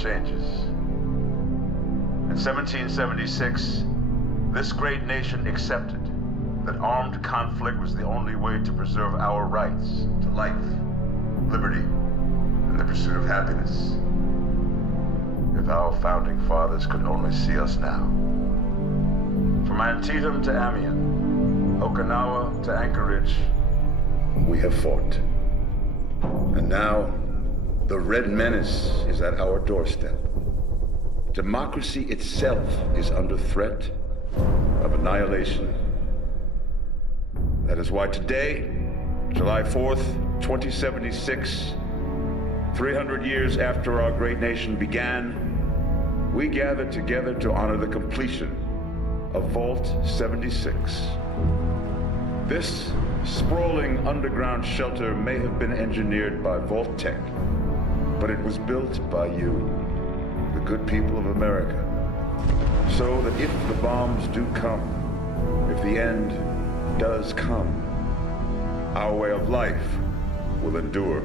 changes. In 1776, this great nation accepted that armed conflict was the only way to preserve our rights to life, liberty, and the pursuit of happiness. If our founding fathers could only see us now. From Antietam to Amiens, Okinawa to Anchorage, we have fought. And now, the Red Menace is at our doorstep. Democracy itself is under threat of annihilation. That is why today, July 4th, 2076, 300 years after our great nation began, we gather together to honor the completion of Vault 76. This sprawling underground shelter may have been engineered by Vault-Tec, but it was built by you, the good people of America, so that if the bombs do come, if the end does come, our way of life will endure.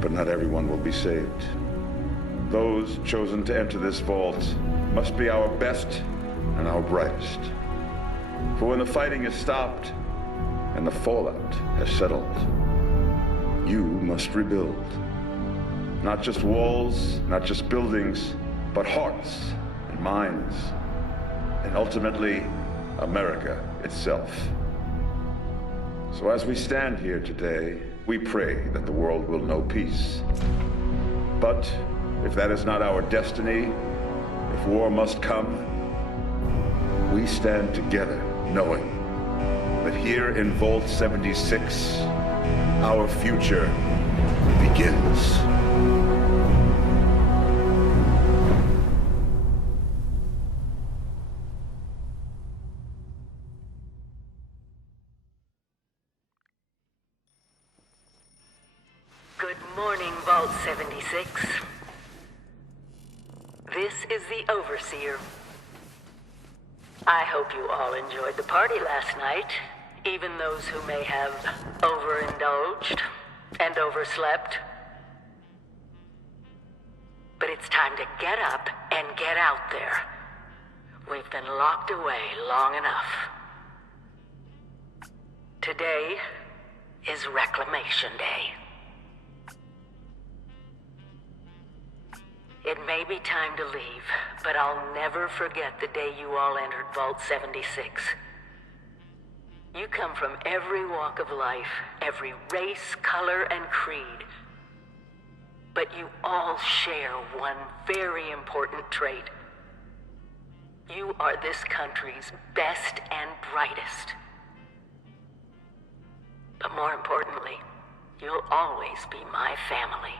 But not everyone will be saved. Those chosen to enter this vault must be our best and our brightest. For when the fighting is stopped and the fallout has settled, you must rebuild. Not just walls, not just buildings, but hearts and minds, and ultimately, America itself. So as we stand here today, we pray that the world will know peace. But if that is not our destiny, if war must come, we stand together knowing that here in Vault 76, our future begins. Good morning, Vault 76. This is the Overseer. I hope you all enjoyed the party last night, even those who may have overindulged and overslept. But it's time to get up and get out there. We've been locked away long enough. Today is Reclamation Day. It may be time to leave, but I'll never forget the day you all entered Vault 76. You come from every walk of life, every race, color, and creed. But you all share one very important trait. You are this country's best and brightest. But more importantly, you'll always be my family.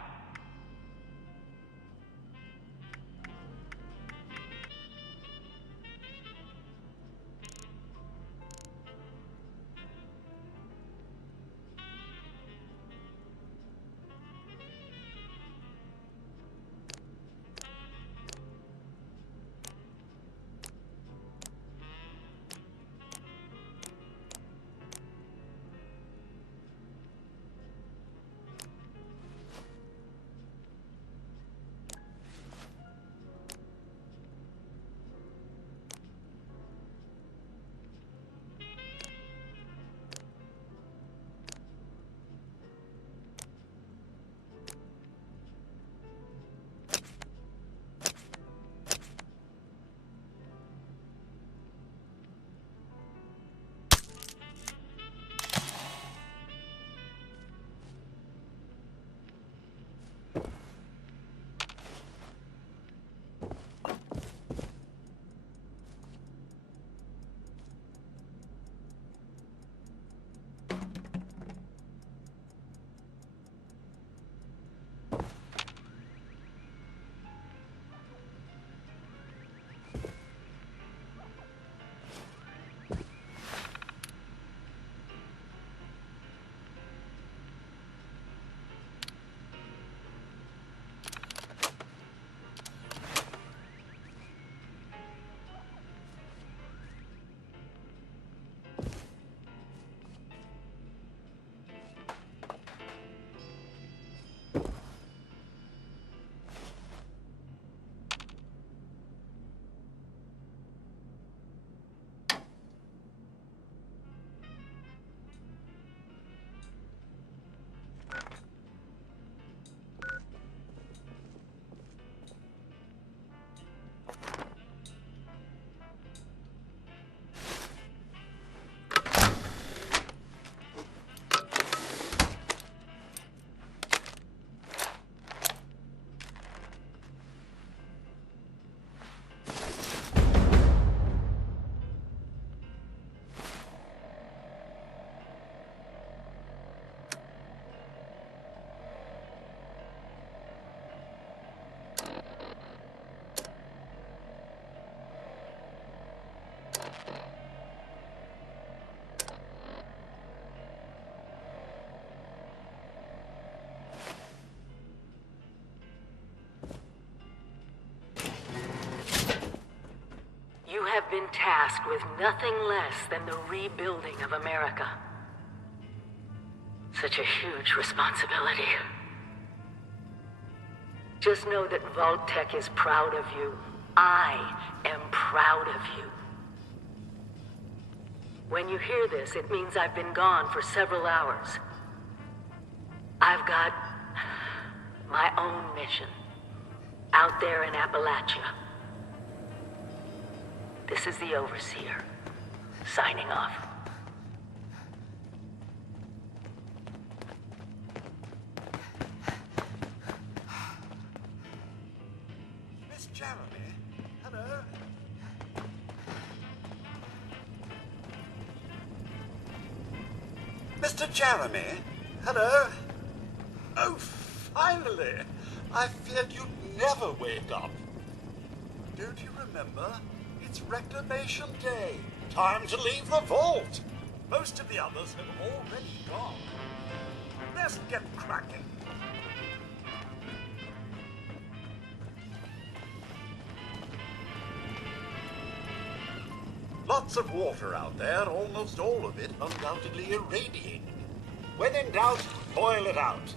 I've been tasked with nothing less than the rebuilding of America. Such a huge responsibility. Just know that Vault-Tec is proud of you. I am proud of you. When you hear this, it means I've been gone for several hours. I've got my own mission out there in Appalachia. This is the Overseer, signing off. Miss Jeremy, hello? Mr. Jeremy, hello? Oh, finally! I feared you'd never wake up. Don't you remember? It's Reclamation Day. Time to leave the vault. Most of the others have already gone. Let's get cracking. Lots of water out there, almost all of it undoubtedly irradiated. When in doubt, boil it out.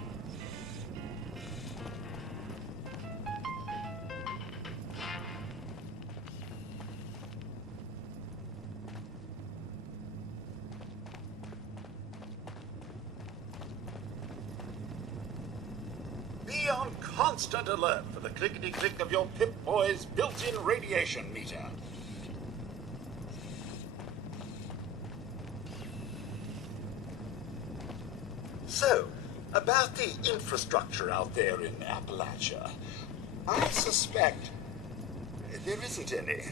Be on constant alert for the clickety-click of your Pip-Boy's built-in radiation meter. So, about the infrastructure out there in Appalachia, I suspect there isn't any.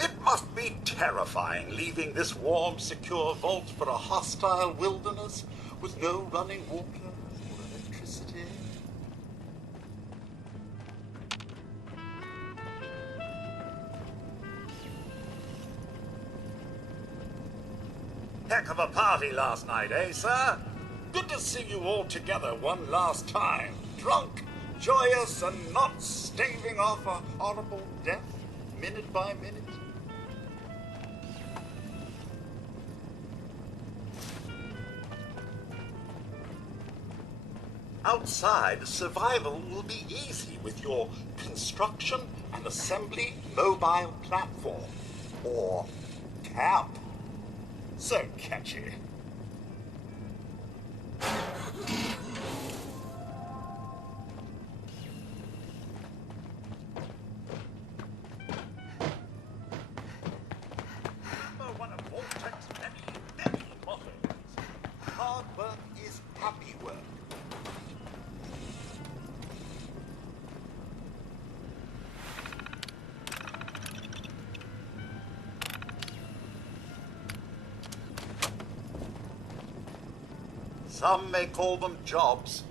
It must be terrifying leaving this warm, secure vault for a hostile wilderness with no running water or electricity. Heck of a party last night, eh, sir? Good to see you all together one last time. Drunk, joyous, and not staving off a horrible death, minute by minute. Outside, survival will be easy with your construction and assembly mobile platform, or camp. So catchy. Remember one of Vault-Tec's many mottos. Hard work is happy work. Some may call them jobs,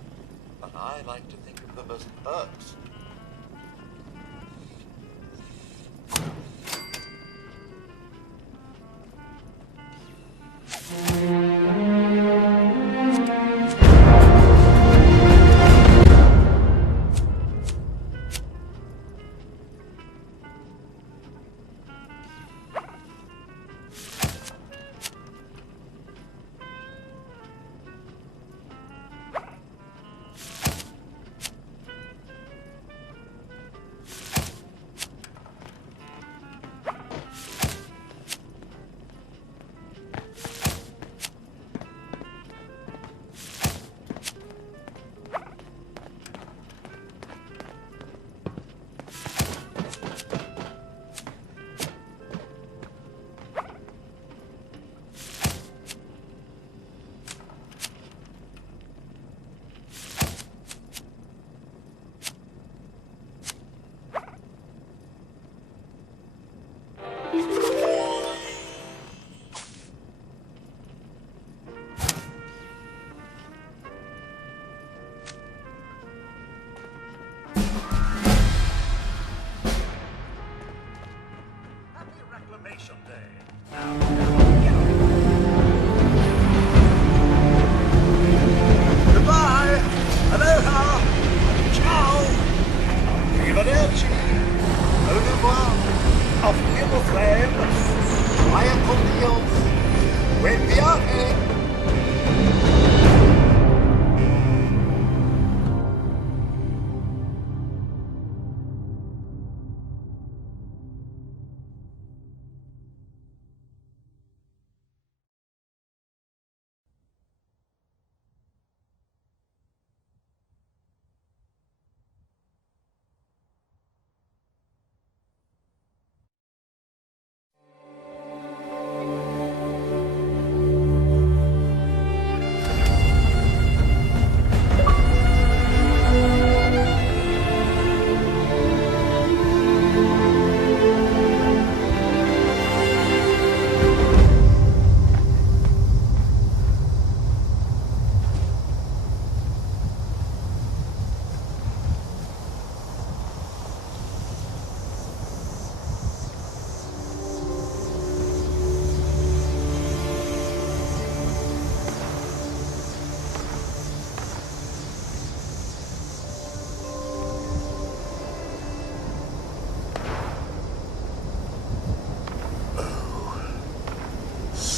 but I like to think of them as perks.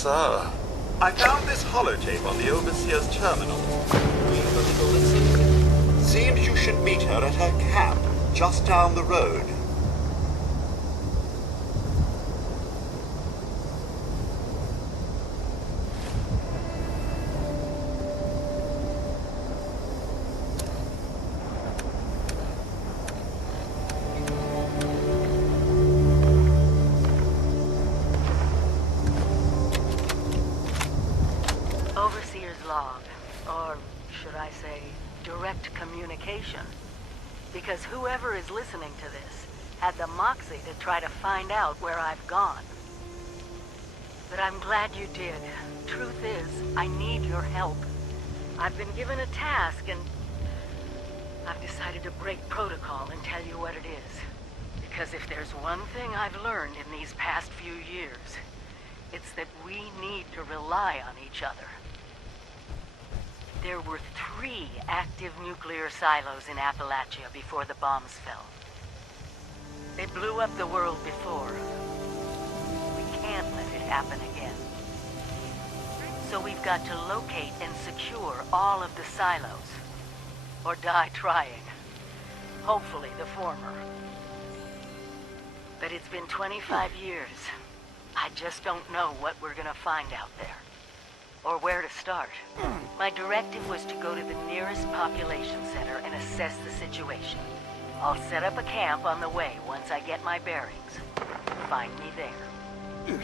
sir. I found this holotape on the Overseer's terminal. We have a little listen. Seems you should meet her at her camp, just down the road. Overseer's log, or should I say, direct communication. Because whoever is listening to this had the moxie to try to find out where I've gone. But I'm glad you did. Truth is, I need your help. I've been given a task and I've decided to break protocol and tell you what it is. Because if there's one thing I've learned in these past few years, it's that we need to rely on each other. There were 3 active nuclear silos in Appalachia before the bombs fell. They blew up the world before. We can't let it happen again. So we've got to locate and secure all of the silos. Or die trying. Hopefully the former. But it's been 25 years. I just don't know what we're gonna find out there. Or where to start. My directive was to go to the nearest population center and assess the situation. I'll set up a camp on the way once I get my bearings. Find me there.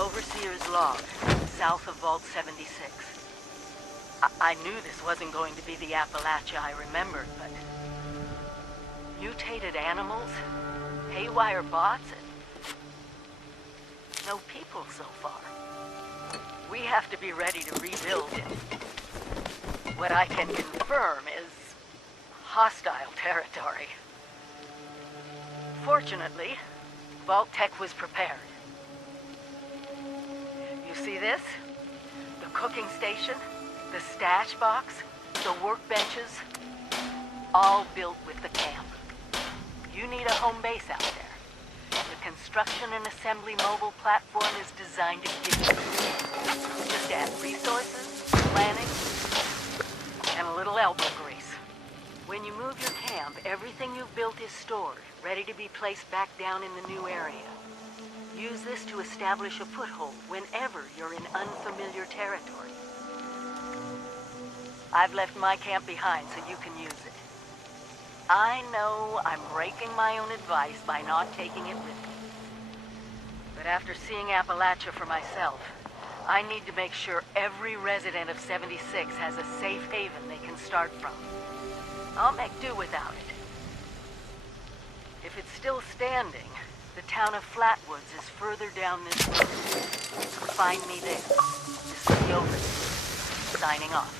Overseer's log, south of Vault 76. I knew this wasn't going to be the Appalachia I remembered, but... mutated animals, haywire bots, and... no people so far. We have to be ready to rebuild it. What I can confirm is... hostile territory. Fortunately, Vault-Tec was prepared. You see this? The cooking station, the stash box, the workbenches, all built with the camp. You need a home base out there. The construction and assembly mobile platform is designed to give you. Just add resources, planning, and a little elbow grease. When you move your camp, everything you've built is stored, ready to be placed back down in the new area. Use this to establish a foothold whenever you're in unfamiliar territory. I've left my camp behind so you can use it. I know I'm breaking my own advice by not taking it with me. But after seeing Appalachia for myself, I need to make sure every resident of 76 has a safe haven they can start from. I'll make do without it. If it's still standing, the town of Flatwoods is further down this road. Find me there. This is the Overseer, signing off.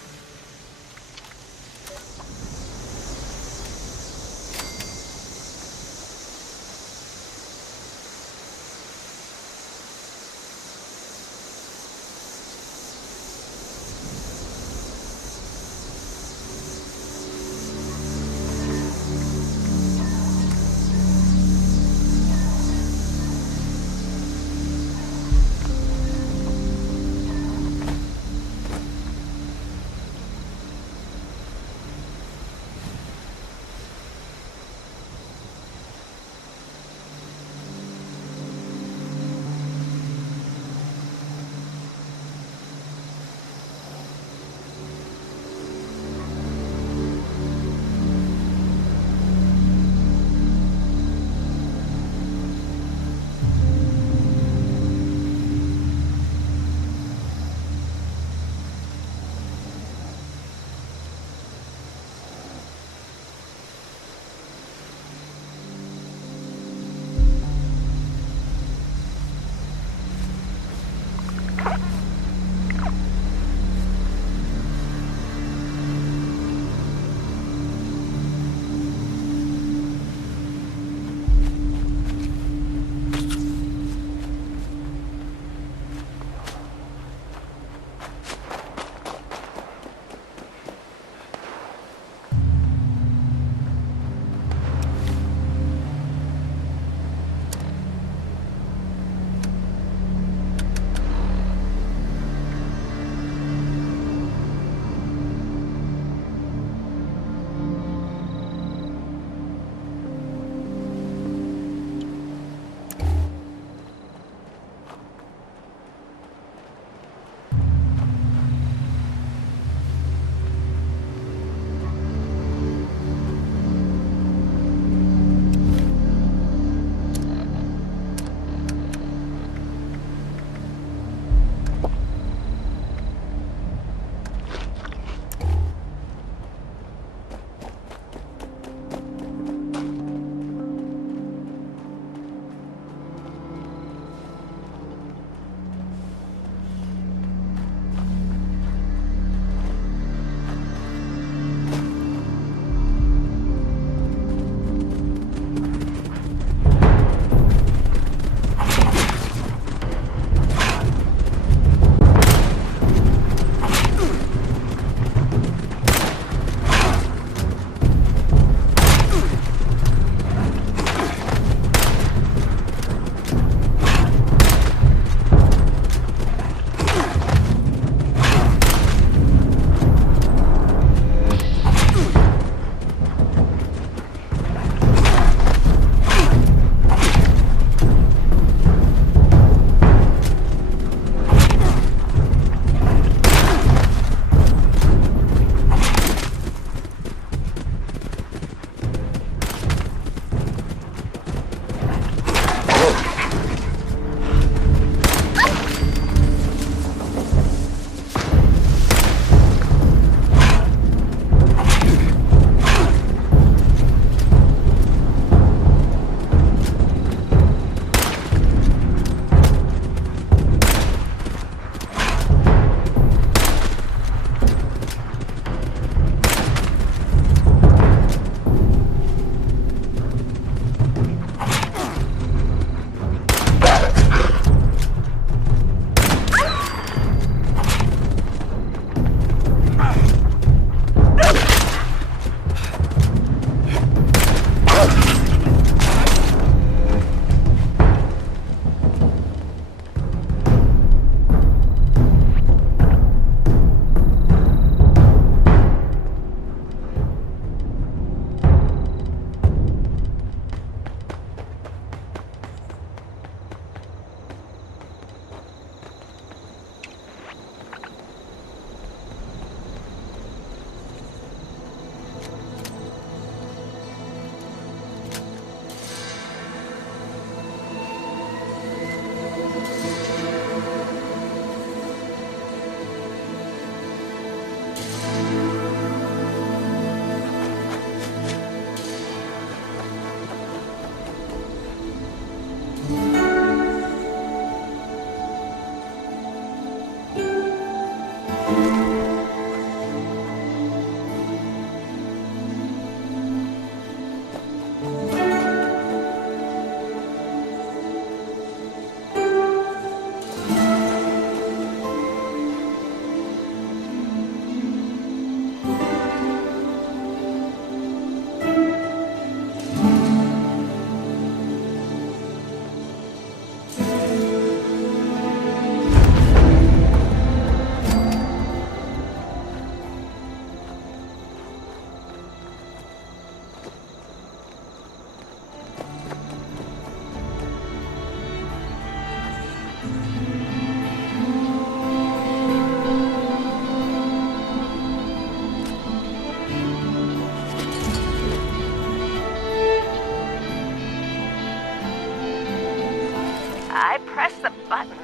button.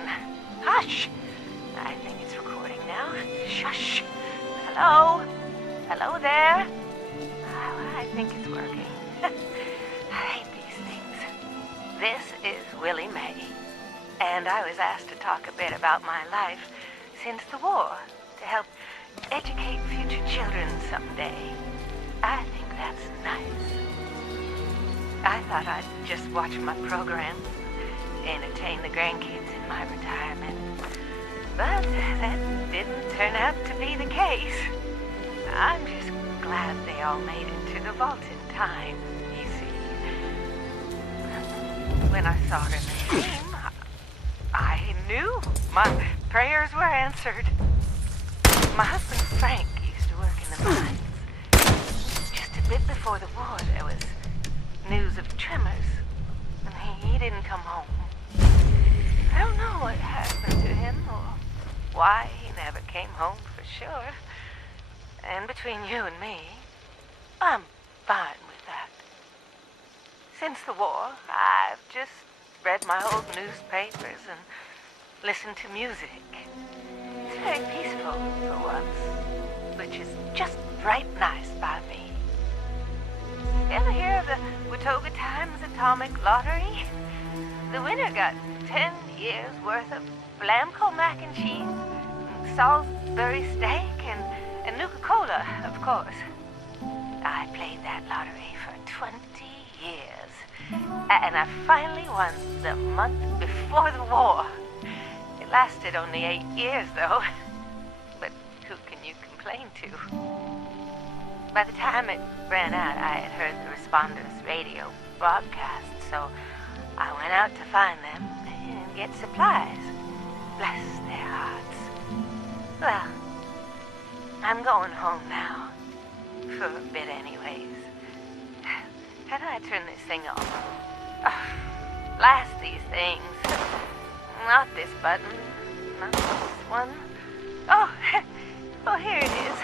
Hush! I think it's recording now. Shush! Hello? Hello there? Oh, I think it's working. I hate these things. This is Willie Mae, and I was asked to talk a bit about my life since the war to help educate future children someday. I think that's nice. I thought I'd just watch my programs, entertain the grandkids in my retirement. But that didn't turn out to be the case. I'm just glad they all made it to the vault in time, you see. When I saw her name, I knew my prayers were answered. My husband Frank used to work in the mines. Just a bit before the war, there was news of tremors, and he didn't come home. I don't know what happened to him or why he never came home for sure. And between you and me, I'm fine with that. Since the war, I've just read my old newspapers and listened to music. It's very peaceful for once, which is just right nice by me. Ever hear of the Watauga Times Atomic Lottery? The winner got 10 years worth of Blamco mac and cheese, Salisbury steak, and Nuka-Cola, of course. I played that lottery for 20 years, and I finally won the month before the war. It lasted only 8 years, though, but who can you complain to? By the time it ran out, I had heard the responders' radio broadcast, so I went out to find them and get supplies. Bless their hearts. Well, I'm going home now. For a bit anyways. How do I turn this thing off? Oh, blast these things. Not this button. Not this one. Oh, oh, here it is.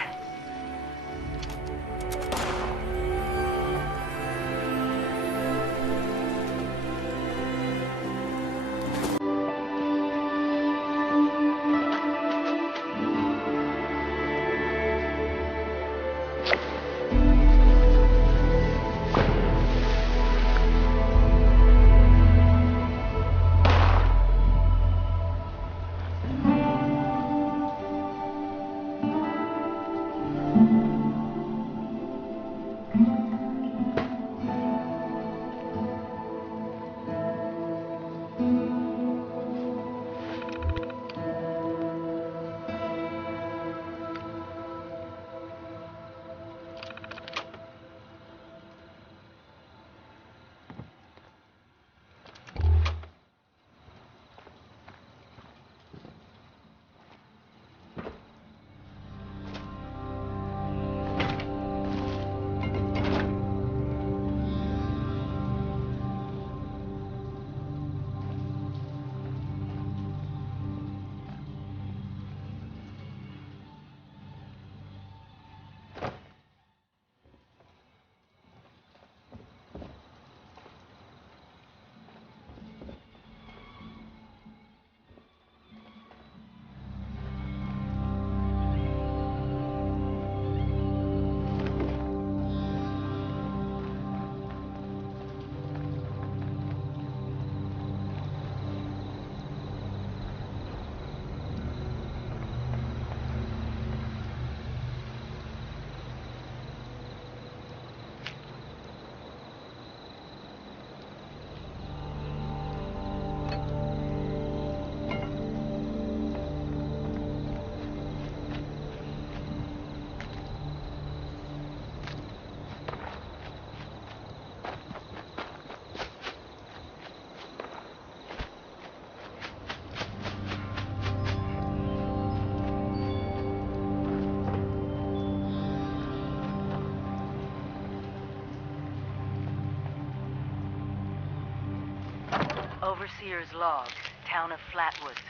Overseer's log, town of Flatwoods.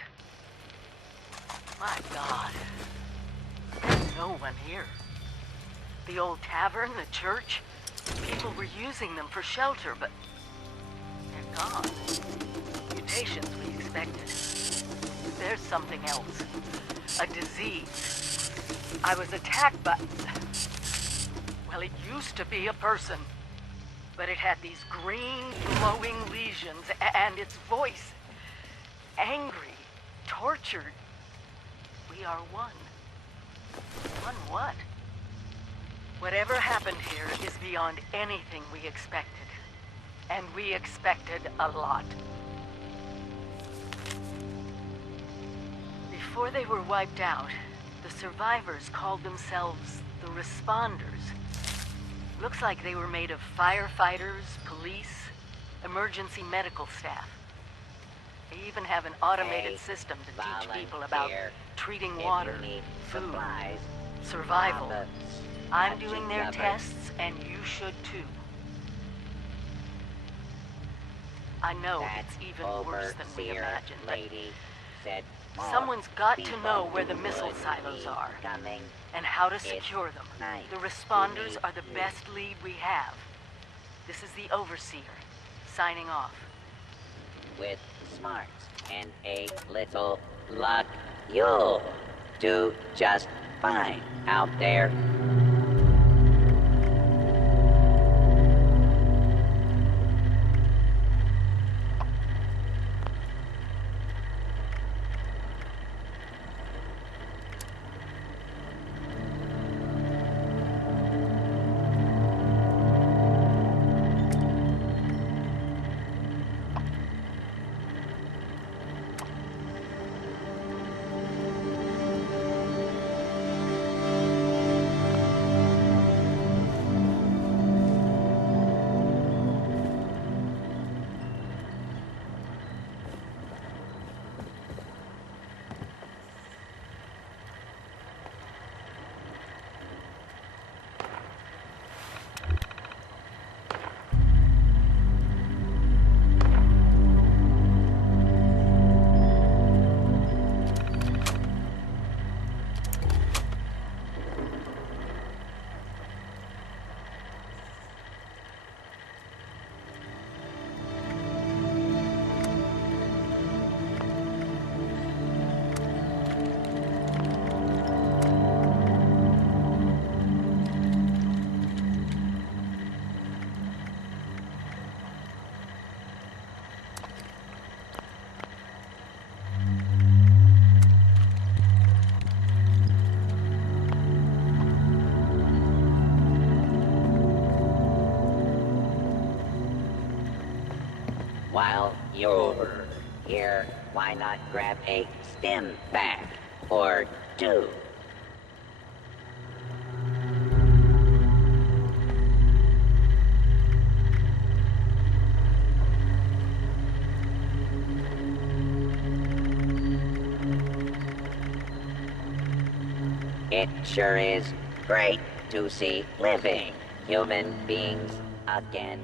My God. There's no one here. The old tavern, the church, people were using them for shelter, but they're gone. Mutations we expected. there's something else. A disease. I was attacked by... Well, it used to be a person. But it had these green, glowing lesions, and its voice. Angry, tortured. We are one. One what? Whatever happened here is beyond anything we expected. And we expected a lot. Before they were wiped out, the survivors called themselves the Responders. Looks like they were made of firefighters, police, emergency medical staff. They even have an automated system to teach people about treating water, food, survival. I'm doing their tests, and you should too. I know it's even worse than we imagined, but someone's got to know where the missile silos are, and how to secure them. The Responders are the best lead we have. This is the Overseer, signing off. With smarts and a little luck, you'll do just fine out there. While you're here, why not grab a stim pack or two? It sure is great to see living human beings again.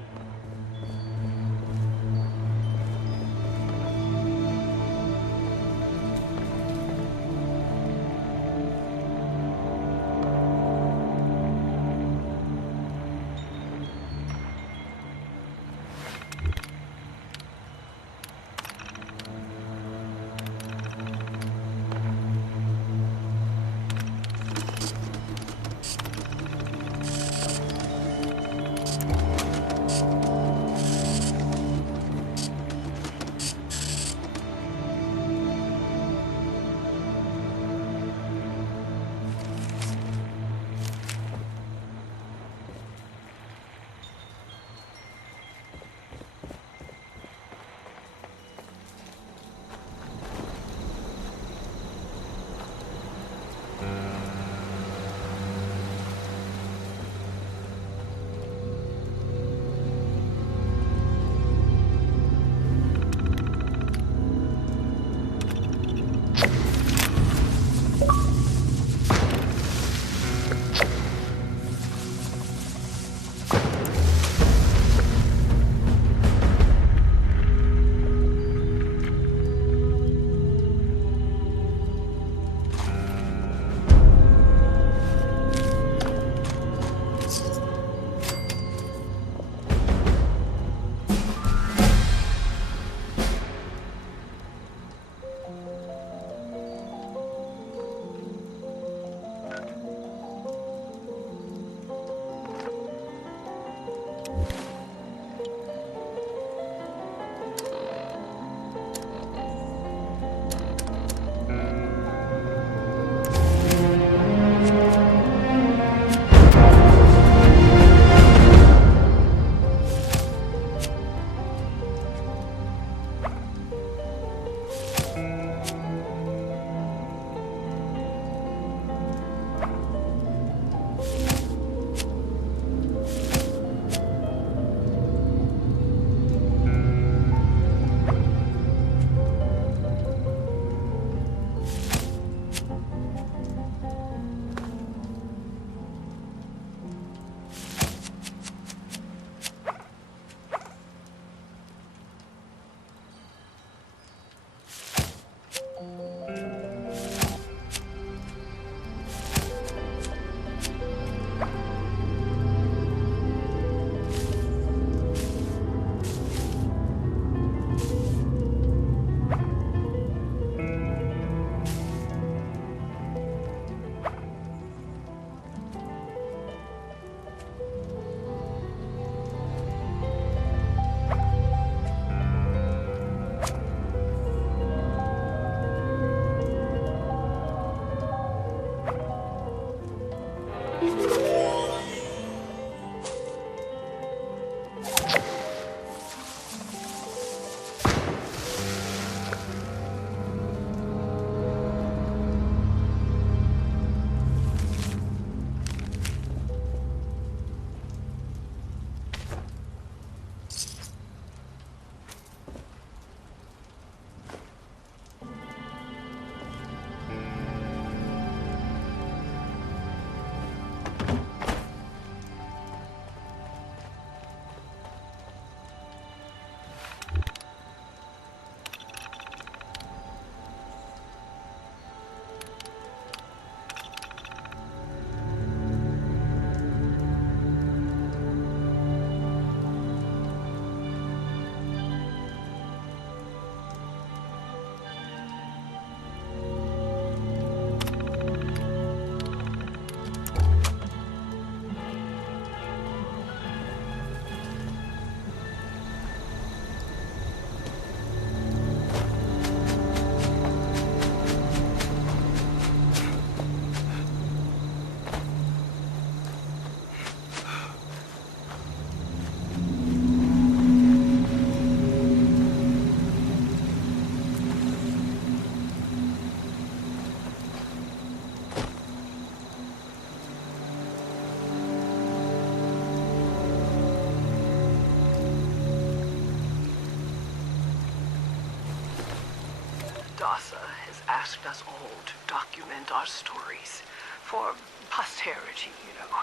asked us all to document our stories for posterity, you know.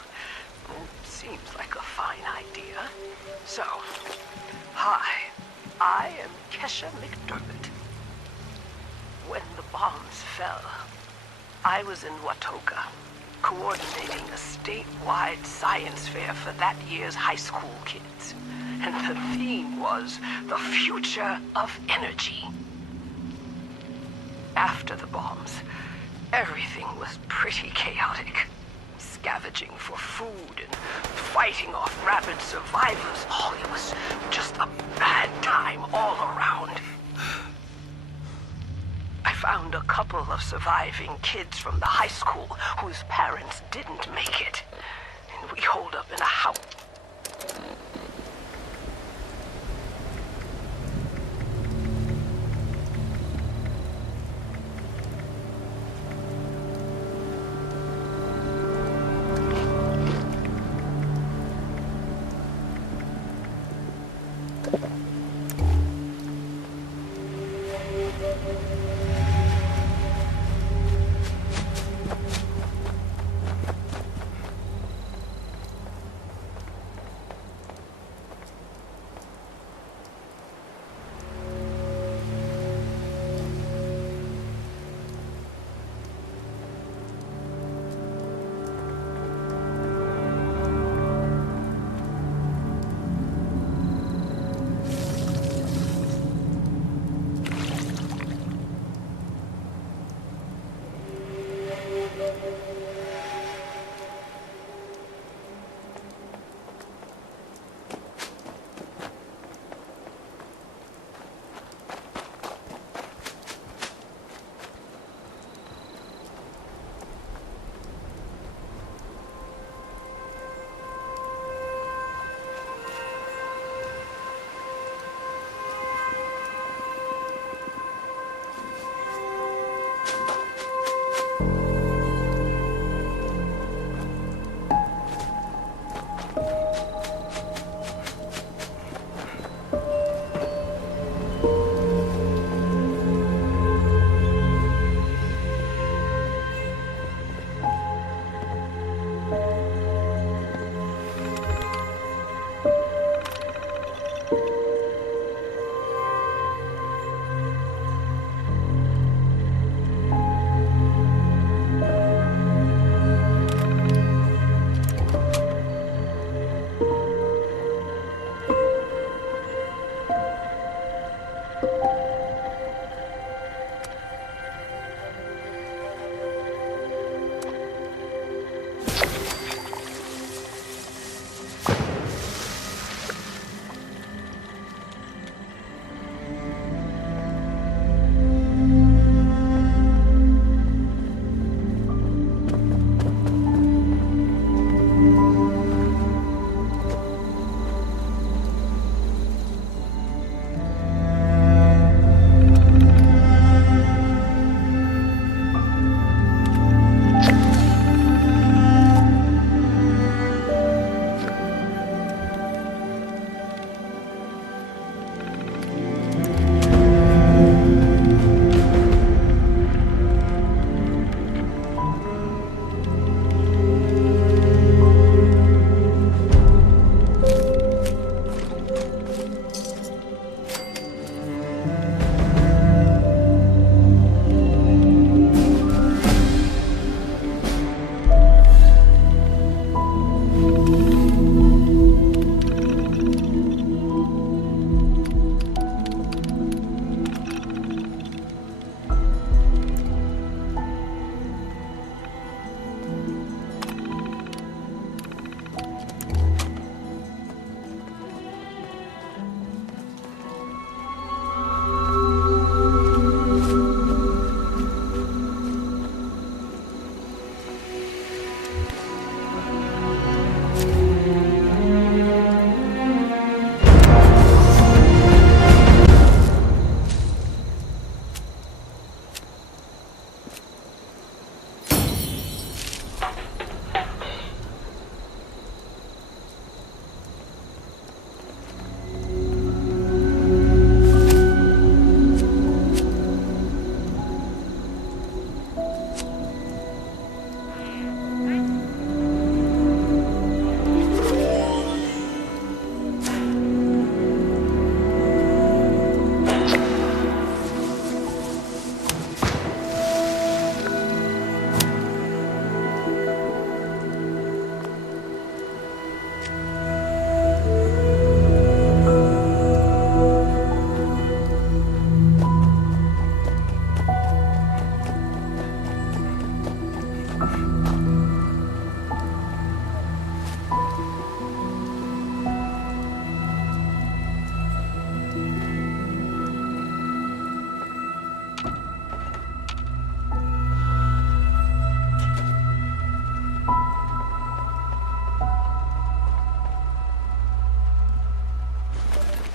It seems like a fine idea. So, hi, I am Kesha McDermott. When the bombs fell, I was in Watoka, coordinating a statewide science fair for that year's high school kids. And the theme was the future of energy. After the bombs, everything was pretty chaotic. Scavenging for food and fighting off rabid survivors. Oh, it was just a bad time all around. I found a couple of surviving kids from the high school whose parents didn't make it. And we holed up in a house.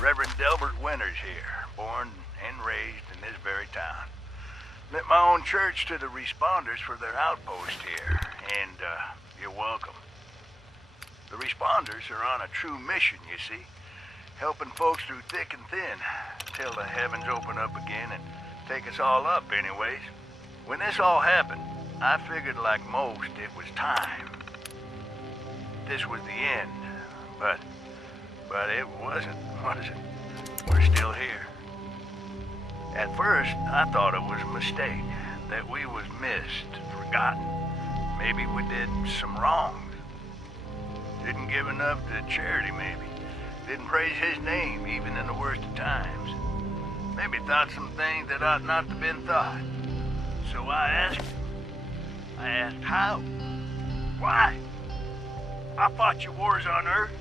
Reverend Delbert Winters here, born and raised in this very town. Lent my own church to the responders for their outpost here, and you're welcome. The responders are on a true mission, you see, helping folks through thick and thin, till the heavens open up again and take us all up anyways. When this all happened, I figured like most it was time. This was the end, but it wasn't, was it? We're still here. At first, I thought it was a mistake, that we was missed, forgotten. Maybe we did some wrongs. Didn't give enough to charity, maybe. Didn't praise his name, even in the worst of times. Maybe thought some things that ought not to have been thought. So I asked him. I asked how? Why? I fought your wars on Earth.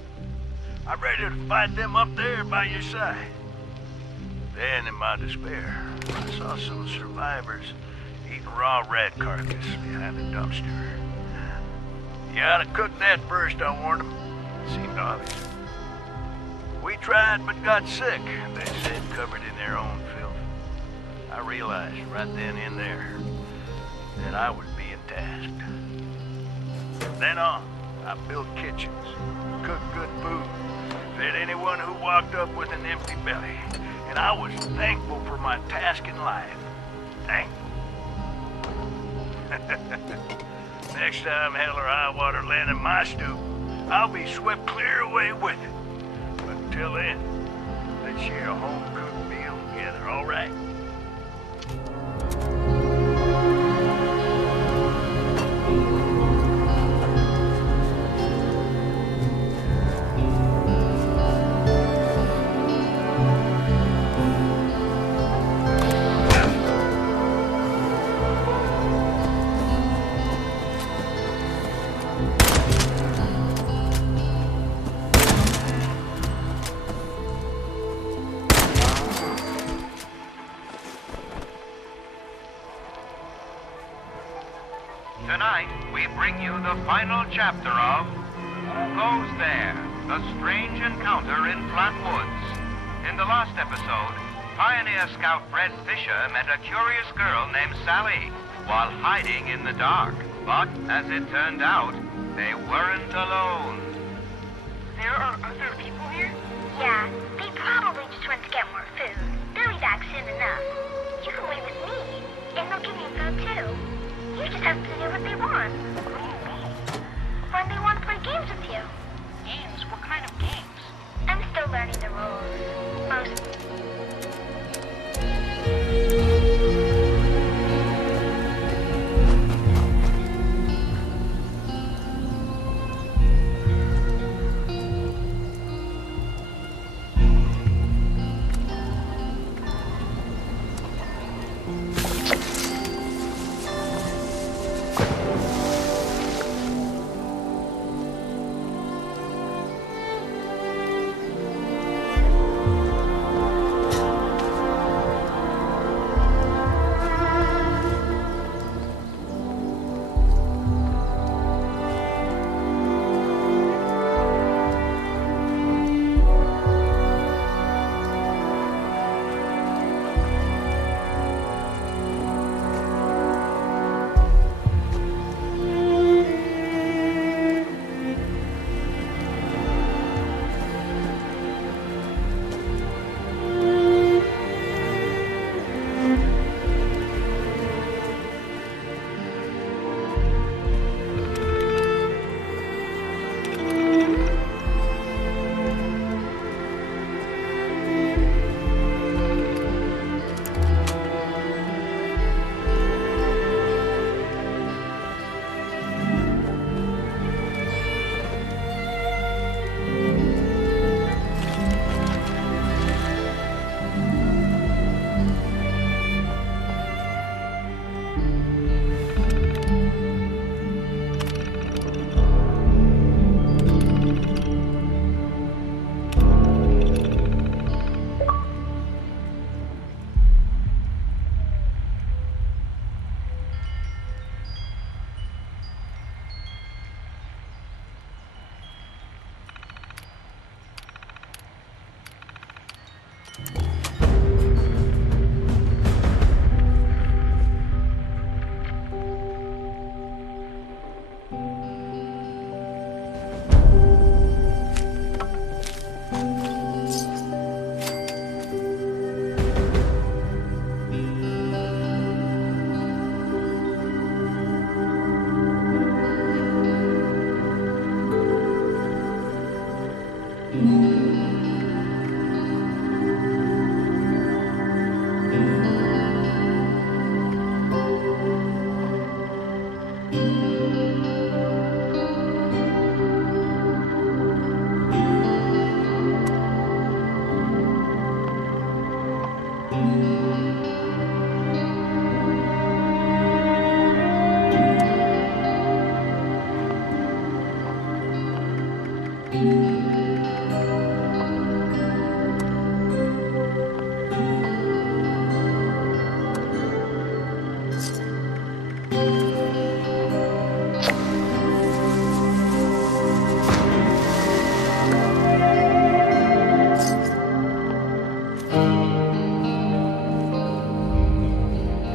I'm ready to fight them up there by your side. Then, in my despair, I saw some survivors eating raw rat carcass behind a dumpster. You ought to cook that first, I warned them. It seemed obvious. We tried but got sick, they said, covered in their own filth. I realized right then and there that I was being tasked. From then on, I built kitchens, cooked good food, fed anyone who walked up with an empty belly. And I was thankful for my task in life. Thankful. Next time hell or high water land in my stoop, I'll be swept clear away with it. But until then, let's share a home-cooked meal together, all right? Tonight, we bring you the final chapter of Who Goes There? The Strange Encounter in Flat Woods. In the last episode, pioneer scout Fred Fisher met a curious girl named Sally while hiding in the dark. But, as it turned out, they weren't alone. There are other people here? Yeah, they probably just went to get more food. They'll be back soon enough. You can wait with me, and they'll give you food too. You just have to do what they want. What do you mean? When they want to play games with you. Games? What kind of games? I'm still learning the rules. Most...